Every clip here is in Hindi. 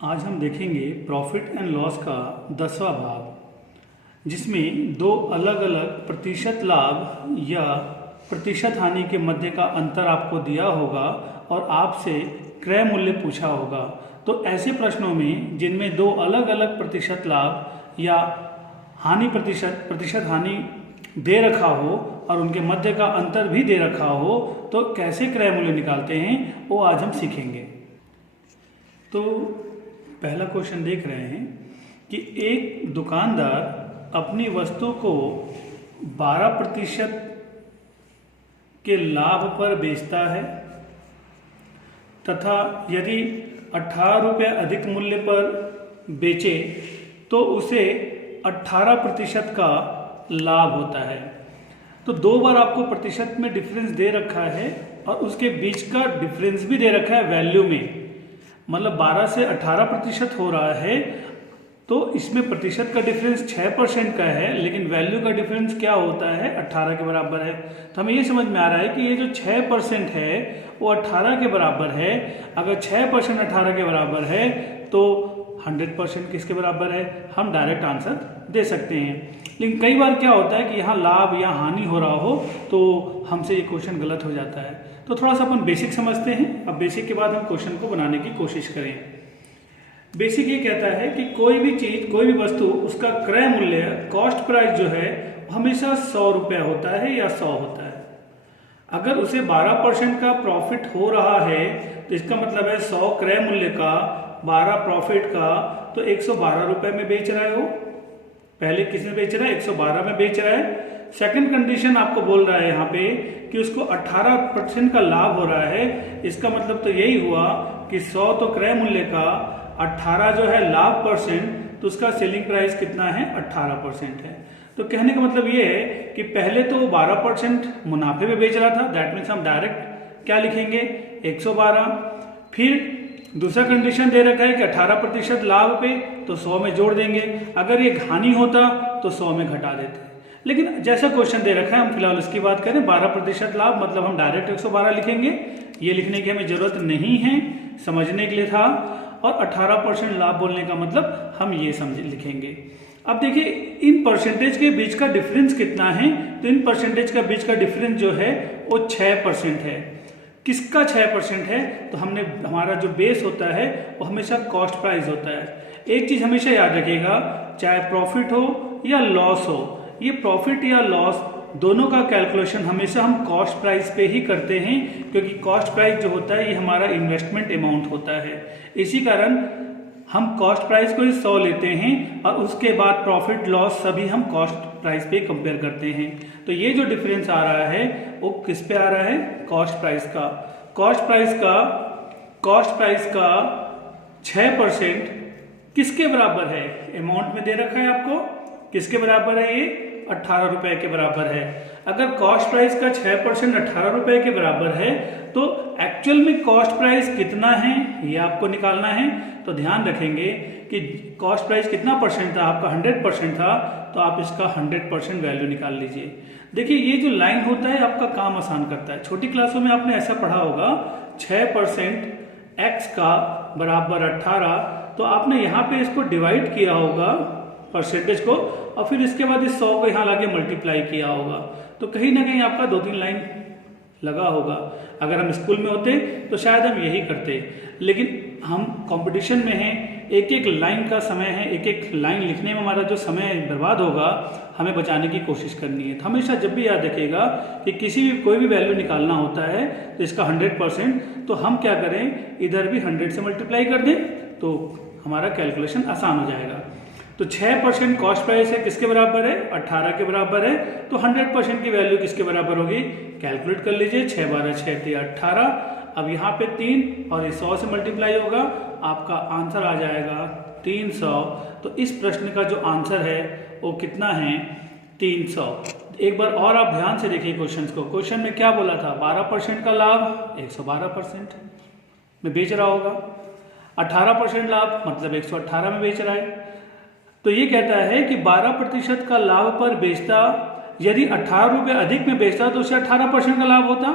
आज हम देखेंगे प्रॉफिट एंड लॉस का 10वां भाग, जिसमें दो अलग अलग प्रतिशत लाभ या प्रतिशत हानि के मध्य का अंतर आपको दिया होगा और आपसे क्रय मूल्य पूछा होगा। तो ऐसे प्रश्नों में जिनमें दो अलग अलग प्रतिशत लाभ या हानि प्रतिशत हानि दे रखा हो और उनके मध्य का अंतर भी दे रखा हो, तो कैसे क्रय मूल्य निकालते हैं वो आज हम सीखेंगे। तो पहला क्वेश्चन देख रहे हैं कि एक दुकानदार अपनी वस्तु को 12% के लाभ पर बेचता है तथा यदि 18 रुपये अधिक मूल्य पर बेचे तो उसे 18% का लाभ होता है। तो दो बार आपको प्रतिशत में डिफरेंस दे रखा है और उसके बीच का डिफरेंस भी दे रखा है वैल्यू में, मतलब 12 से 18% हो रहा है। तो इसमें प्रतिशत का डिफरेंस 6% का है, लेकिन वैल्यू का डिफरेंस क्या होता है, 18 के बराबर है। तो हमें ये समझ में आ रहा है कि ये जो 6% है वो 18 के बराबर है। अगर 6% 18 के बराबर है तो 100% किसके बराबर है, हम डायरेक्ट आंसर दे सकते हैं। लेकिन कई बार क्या होता है कि यहाँ लाभ या हानि हो रहा हो तो हमसे ये क्वेश्चन गलत हो जाता है। तो थोड़ा सा अपन बेसिक समझते हैं। अब बेसिक के बाद हम क्वेश्चन को बनाने की कोशिश करें। बेसिक ये कहता है कि कोई भी चीज, कोई भी वस्तु, उसका क्रय मूल्य, कॉस्ट प्राइस जो है हमेशा 100 रुपया होता है या 100 होता है। अगर उसे 12% का प्रॉफिट हो रहा है तो इसका मतलब है 100 क्रय मूल्य का 12 प्रॉफिट का, तो 112 रुपये में बेच रहे हो। पहले किसने बेच रहा है, 112 में बेच रहा है। सेकंड कंडीशन आपको बोल रहा है यहाँ पे कि उसको 18% का लाभ हो रहा है। इसका मतलब तो यही हुआ कि 100 तो क्रय मूल्य का, 18 जो है लाभ परसेंट, तो उसका सेलिंग प्राइस कितना है, 18% है। तो कहने का मतलब ये है कि पहले तो 12% मुनाफे में बेच रहा था, दैट मीन्स हम डायरेक्ट क्या लिखेंगे, 112। फिर दूसरा कंडीशन दे रखा है कि 18% लाभ पे, तो 100 में जोड़ देंगे। अगर ये हानि होता तो 100 में घटा देते। लेकिन जैसा क्वेश्चन दे रखा है हम फिलहाल उसकी बात करें। 12% लाभ मतलब हम डायरेक्ट 112 लिखेंगे, ये लिखने की हमें जरूरत नहीं है, समझने के लिए था। और 18% लाभ बोलने का मतलब हम ये समझ लिखेंगे। अब देखिए इन परसेंटेज के बीच का डिफरेंस कितना है, तो इन परसेंटेज का बीच का डिफरेंस जो है वो 6% है। किसका 6% है, तो हमने हमारा जो बेस होता है वो हमेशा कॉस्ट प्राइस होता है। एक चीज हमेशा याद रखिएगा, चाहे प्रॉफिट हो या लॉस हो, ये प्रॉफिट या लॉस दोनों का कैलकुलेशन हमेशा हम कॉस्ट प्राइस पे ही करते हैं, क्योंकि कॉस्ट प्राइस जो होता है ये हमारा इन्वेस्टमेंट अमाउंट होता है। इसी कारण हम कॉस्ट प्राइस को ही 100 लेते हैं और उसके बाद प्रॉफिट लॉस सभी हम कॉस्ट प्राइस पे कंपेयर करते हैं। तो ये जो डिफरेंस आ रहा है वो किस पे आ रहा है, कॉस्ट प्राइस का। कॉस्ट प्राइस का 6% किसके बराबर है, अमाउंट में दे रखा है आपको, किसके बराबर है, ये 18 रुपए के बराबर है। अगर कॉस्ट प्राइस का 6% 18 रुपए के बराबर है तो एक्चुअल में कॉस्ट प्राइस कितना है ये आपको निकालना है। तो ध्यान रखेंगे कि कॉस्ट प्राइस कितना परसेंट था आपका, 100% था, तो आप इसका 100% वैल्यू निकाल लीजिए। देखिए ये जो लाइन होता है आपका काम आसान करता है। छोटी क्लासों में आपने ऐसा पढ़ा होगा, 6% x का बराबर 18, तो आपने यहाँ पे इसको डिवाइड किया होगा परसेंटेज को, और फिर इसके बाद इस 100 को यहाँ लाके मल्टीप्लाई किया होगा। तो कहीं ना कहीं आपका 2-3 लाइन लगा होगा। अगर हम स्कूल में होते तो शायद हम यही करते, लेकिन हम कंपटीशन में हैं, एक एक लाइन का समय है, एक एक लाइन लिखने में हमारा जो समय बर्बाद होगा हमें बचाने की कोशिश करनी है। तो हमेशा जब भी याद रखिएगा कि कोई भी वैल्यू निकालना होता है तो इसका 100%, तो हम क्या करें, इधर भी 100 से मल्टीप्लाई कर दें तो हमारा कैलकुलेशन आसान हो जाएगा। तो 6% कॉस्ट प्राइस है, किसके बराबर है, 18 के बराबर है। तो 100% की वैल्यू किसके बराबर होगी, कैलकुलेट कर लीजिए, 6 12 6 18। अब यहाँ पे 3 और ये 100 से मल्टीप्लाई होगा, आपका आंसर आ जाएगा 300। तो इस प्रश्न का जो आंसर है वो कितना है, 300। एक बार और आप ध्यान से देखिए क्वेश्चन को। क्वेश्चन में क्या बोला था, 12% का लाभ 112% में बेच रहा होगा, 18% लाभ मतलब 118 में बेच रहा है। तो ये कहता है कि 12% का लाभ पर बेचता, यदि 18 रुपये अधिक में बेचता तो उसे 18% का लाभ होता।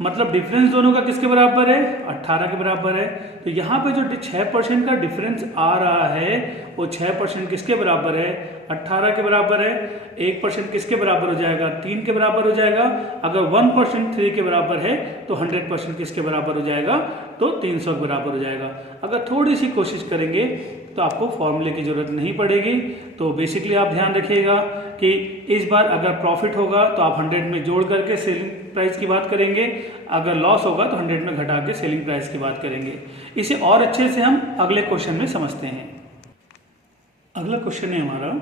मतलब डिफरेंस दोनों का किसके बराबर है, 18 के बराबर है। तो यहाँ पे जो 6% का डिफरेंस आ रहा है वो 6% किसके बराबर है, 18 के बराबर है। 1% किसके बराबर हो जाएगा, 3 के बराबर हो जाएगा। अगर 1% 3 के बराबर है तो 100% किसके बराबर हो जाएगा, तो 300 के बराबर हो जाएगा। अगर थोड़ी सी कोशिश करेंगे तो आपको फॉर्मूले की जरूरत नहीं पड़ेगी। तो बेसिकली आप ध्यान रखिएगा कि इस बार अगर प्रॉफिट होगा तो आप 100 में जोड़ करके सेलिंग प्राइस की बात करेंगे, अगर लॉस होगा तो 100 में घटा के सेलिंग प्राइस की बात करेंगे। इसे और अच्छे से हम अगले क्वेश्चन में समझते हैं। अगला क्वेश्चन है हमारा,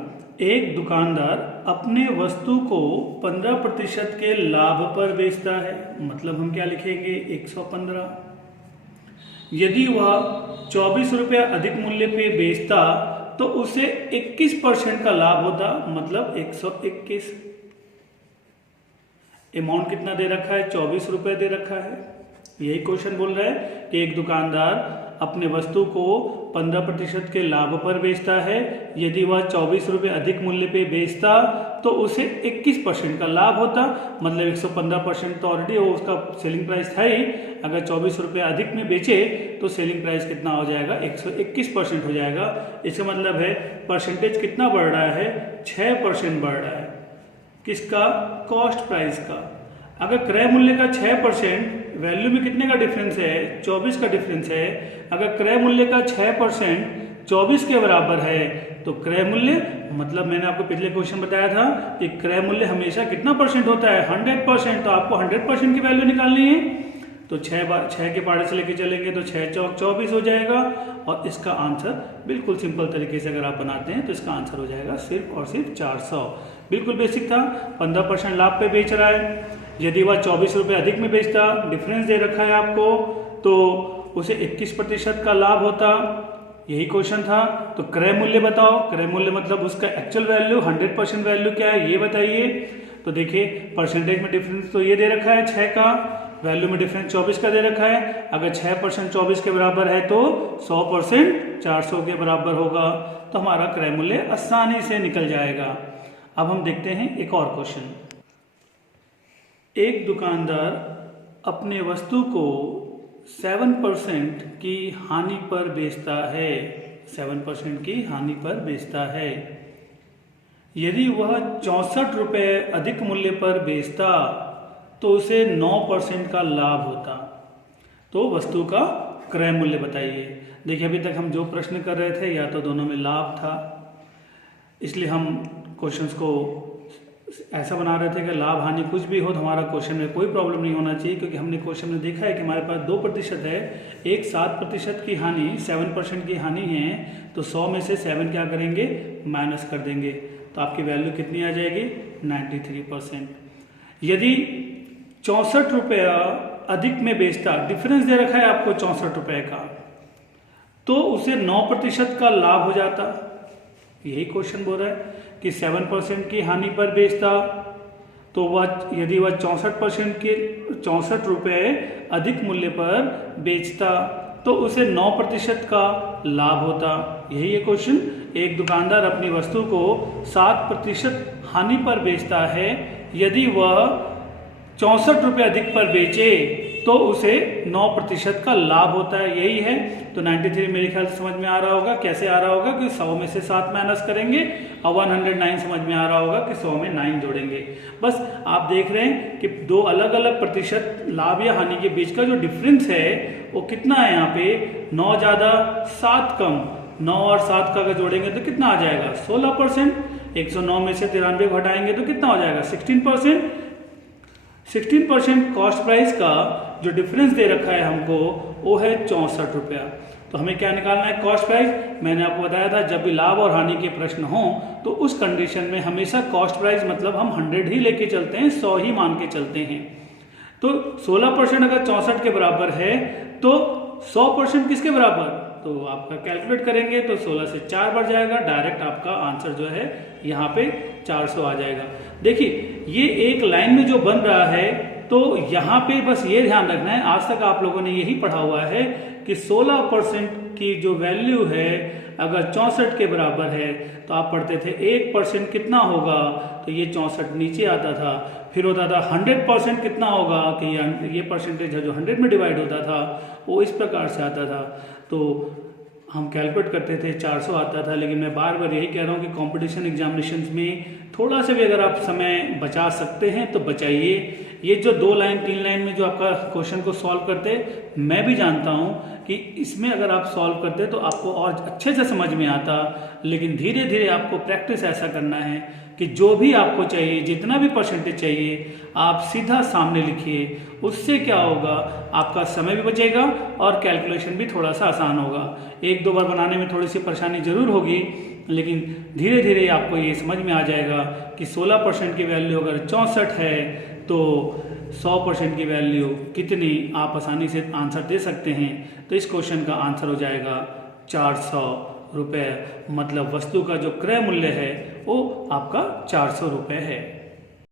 एक दुकानदार अपने वस्तु को 15% के लाभ पर बेचता है। मतलब हम क्या लिखेंगे, 115। यदि वह 24 रुपया अधिक मूल्य पे बेचता तो उसे 21% का लाभ होता, मतलब 121। अमाउंट कितना दे रखा है, 24 रुपए दे रखा है। यही क्वेश्चन बोल रहा है कि एक दुकानदार अपने वस्तु को 15% के लाभ पर बेचता है। यदि वह 24 रुपये अधिक मूल्य पे बेचता तो उसे 21% का लाभ होता, मतलब 115% तो ऑलरेडी वो उसका सेलिंग प्राइस था ही। अगर 24 रुपये अधिक में बेचे तो सेलिंग प्राइस कितना हो जाएगा, 121% हो जाएगा। इसका मतलब है परसेंटेज कितना बढ़ रहा है, 6% बढ़ रहा है। किसका, कॉस्ट प्राइस का। अगर क्रय मूल्य का 6%, वैल्यू में कितने का डिफरेंस है, 24 का डिफरेंस है। अगर क्रय मूल्य का 6% 24 के बराबर है तो क्रय मूल्य, मतलब मैंने आपको पिछले क्वेश्चन बताया था कि क्रय मूल्य हमेशा कितना परसेंट होता है, 100%। तो आपको 100% की वैल्यू निकालनी है। तो 6 के पाड़े से लेके चलेंगे तो 6 चौक 24 हो जाएगा। और इसका आंसर बिल्कुल सिंपल तरीके से अगर आप बनाते हैं तो इसका आंसर हो जाएगा सिर्फ और सिर्फ 400। बिल्कुल बेसिक था। 15% लाभ पे बेच रहा है। यदि वह 24 रुपये अधिक में बेचता, डिफरेंस दे रखा है आपको, तो उसे 21% का लाभ होता। यही क्वेश्चन था। तो क्रय मूल्य बताओ, क्रय मूल्य मतलब उसका एक्चुअल वैल्यू, 100% वैल्यू क्या है ये बताइए। तो देखिए परसेंटेज में डिफरेंस तो ये दे रखा है 6 का, वैल्यू में डिफरेंस 24 का दे रखा है। अगर 6% 24 के बराबर है तो 100% 400 के बराबर होगा। तो हमारा क्रय मूल्य आसानी से निकल जाएगा। अब हम देखते हैं एक और क्वेश्चन। एक दुकानदार अपने वस्तु को 7% की हानि पर बेचता है। 7% की हानि पर बेचता है। यदि वह 64 रुपये अधिक मूल्य पर बेचता तो उसे 9% का लाभ होता। तो वस्तु का क्रय मूल्य बताइए। देखिए अभी तक हम जो प्रश्न कर रहे थे या तो दोनों में लाभ था, इसलिए हम क्वेश्चंस को ऐसा बना रहे थे कि लाभ हानि कुछ भी हो तो हमारा क्वेश्चन में कोई प्रॉब्लम नहीं होना चाहिए। क्योंकि हमने क्वेश्चन में देखा है कि हमारे पास 2% है, एक 7% की हानि, 7% की हानि है। तो 100 में से 7 क्या करेंगे, माइनस कर देंगे। तो आपकी वैल्यू कितनी आ जाएगी, 93%। यदि 64 रुपया अधिक में बेचता, डिफरेंस दे रखा है आपको 64 रुपये का, तो उसे 9% का लाभ हो जाता। यही क्वेश्चन बोल रहा है कि 7% की हानि पर बेचता तो वह, यदि वह 64 रुपये अधिक मूल्य पर बेचता तो उसे 9% का लाभ होता। यही है क्वेश्चन। एक दुकानदार अपनी वस्तु को 7% हानि पर बेचता है। यदि वह 64 रुपये अधिक पर बेचे तो उसे 9% का लाभ होता है। यही है। तो 93 मेरे ख्याल से समझ में आ रहा होगा। कैसे आ रहा होगा कि 100 में से 7 माइनस करेंगे और 109 समझ में आ रहा होगा कि 100 में 9 जोड़ेंगे। बस आप देख रहे हैं कि दो अलग अलग प्रतिशत लाभ या हानि के बीच का जो डिफरेंस है वो कितना है। यहाँ पे 9 ज्यादा 7 कम, 9 और 7 का अगर जोड़ेंगे तो कितना आ जाएगा, 16%। 109 में से 93 को हटाएंगे तो कितना हो जाएगा, 16%। 16% कॉस्ट प्राइस का जो डिफरेंस दे रखा है हमको वो है 64 रुपया। तो हमें क्या निकालना है, कॉस्ट प्राइस। मैंने आपको बताया था जब भी लाभ और हानि के प्रश्न हो तो उस कंडीशन में हमेशा कॉस्ट प्राइस मतलब हम 100 ही लेके चलते हैं, 100 ही मान के चलते हैं। तो 16% अगर 64 के बराबर है तो 100% किसके बराबर, तो आपका कैलकुलेट करेंगे तो 16 से 4 बढ़ जाएगा। डायरेक्ट आपका आंसर जो है यहाँ पे 400 आ जाएगा। देखिए ये एक लाइन में जो बन रहा है तो यहाँ पे बस ये ध्यान रखना है, आज तक आप लोगों ने यही पढ़ा हुआ है कि 16% की जो वैल्यू है अगर 64 के बराबर है तो आप पढ़ते थे 1% कितना होगा, तो ये 64 नीचे आता था। फिर होता था 100% कितना होगा, कि ये परसेंटेज है जो 100 में डिवाइड होता था, वो इस प्रकार से आता था। तो हम कैलकुलेट करते थे 400 आता था। लेकिन मैं बार बार यही कह रहा हूँ कि कंपटीशन एग्जामिनेशंस में थोड़ा सा भी अगर आप समय बचा सकते हैं तो बचाइए। ये जो 2 लाइन 3 लाइन में जो आपका क्वेश्चन को सॉल्व करते, मैं भी जानता हूँ कि इसमें अगर आप सॉल्व करते तो आपको और अच्छे से समझ में आता। लेकिन धीरे धीरे आपको प्रैक्टिस ऐसा करना है कि जो भी आपको चाहिए, जितना भी परसेंटेज चाहिए, आप सीधा सामने लिखिए। उससे क्या होगा, आपका समय भी बचेगा और कैलकुलेशन भी थोड़ा सा आसान होगा। 1-2 बार बनाने में थोड़ी सी परेशानी जरूर होगी, लेकिन धीरे धीरे आपको ये समझ में आ जाएगा कि 16% की वैल्यू अगर 64 है तो 100% की वैल्यू कितनी, आप आसानी से आंसर दे सकते हैं। तो इस क्वेश्चन का आंसर हो जाएगा 400 रुपये। मतलब वस्तु का जो क्रय मूल्य है वो आपका 400 रुपये है।